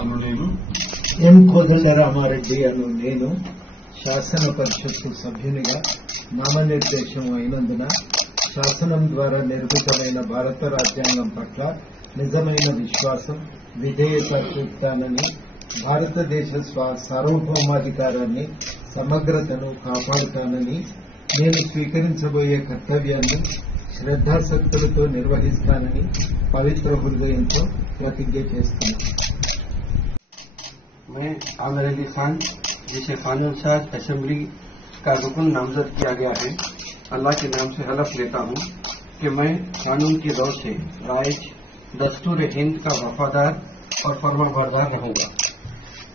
అను నేను ఎం కోదండరామారెడ్డి అను నేను శాసన పరిషత్తు సభ్యునిగా నామనిర్దేశం అయినందున శాసనం ద్వారా నిర్మితమైన భారత రాజ్యాంగం పట్ల నిజమైన విశ్వాసం, విధేయత చూపుతానని, భారతదేశ సార్వభౌమాధికారాన్ని, సమగ్రతను కాపాడుతానని, నేను స్వీకరించబోయే కర్తవ్యాన్ని శ్రద్ధాశక్తులతో నిర్వహిస్తానని పవిత్ర హృదయంతో ప్రతిజ్ఞ చేస్తున్నాను. मैं आमिर अली खान, जिसे कानून साज असेंबली का रुकन नामजद किया गया है, अल्लाह के नाम से हलफ लेता हूँ कि मैं कानून की दौर से राइज दस्तूर हिंद का वफादार और फर्माबरदार रहूंगा,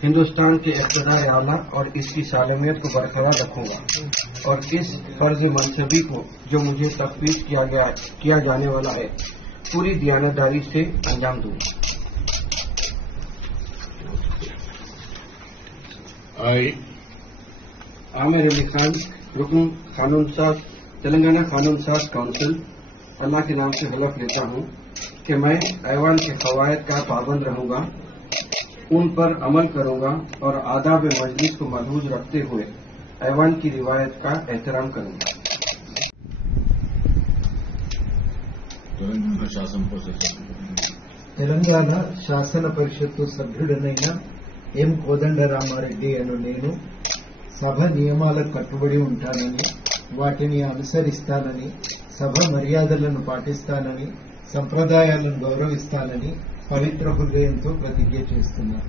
हिंदुस्तान के इक़्तिदार आला और इसकी सालमियत को बरकरार रखूंगा और इस फर्ज मनसबी को जो मुझे तफवीज़ किया जाने वाला है पूरी दयानतदारी से अंजाम दूंगा। आमिर अली खान, रुकन कानून साज, तेलंगाना कानून साज काउंसिल, अल्लाह के नाम से हलफ लेता हूँ कि मैं ऐवान के क़वायद का पाबंद रहूंगा, उन पर अमल करूंगा और आदाब मजलिस को महफूज रखते हुए ऐवान की रिवायत का एहतराम करूंगा। తెలంగాణ శాసన పరిషత్తు సభ్యుడనైన ఎం కోదండరామారెడ్డి అను నేను సభ నియమాలకు కట్టుబడి ఉంటానని, వాటిని అనుసరిస్తానని, సభ మర్యాదలను పాటిస్తానని, సంప్రదాయాలను గౌరవిస్తానని పవిత్ర హృదయంతో ప్రతిజ్ఞ చేస్తున్నాను.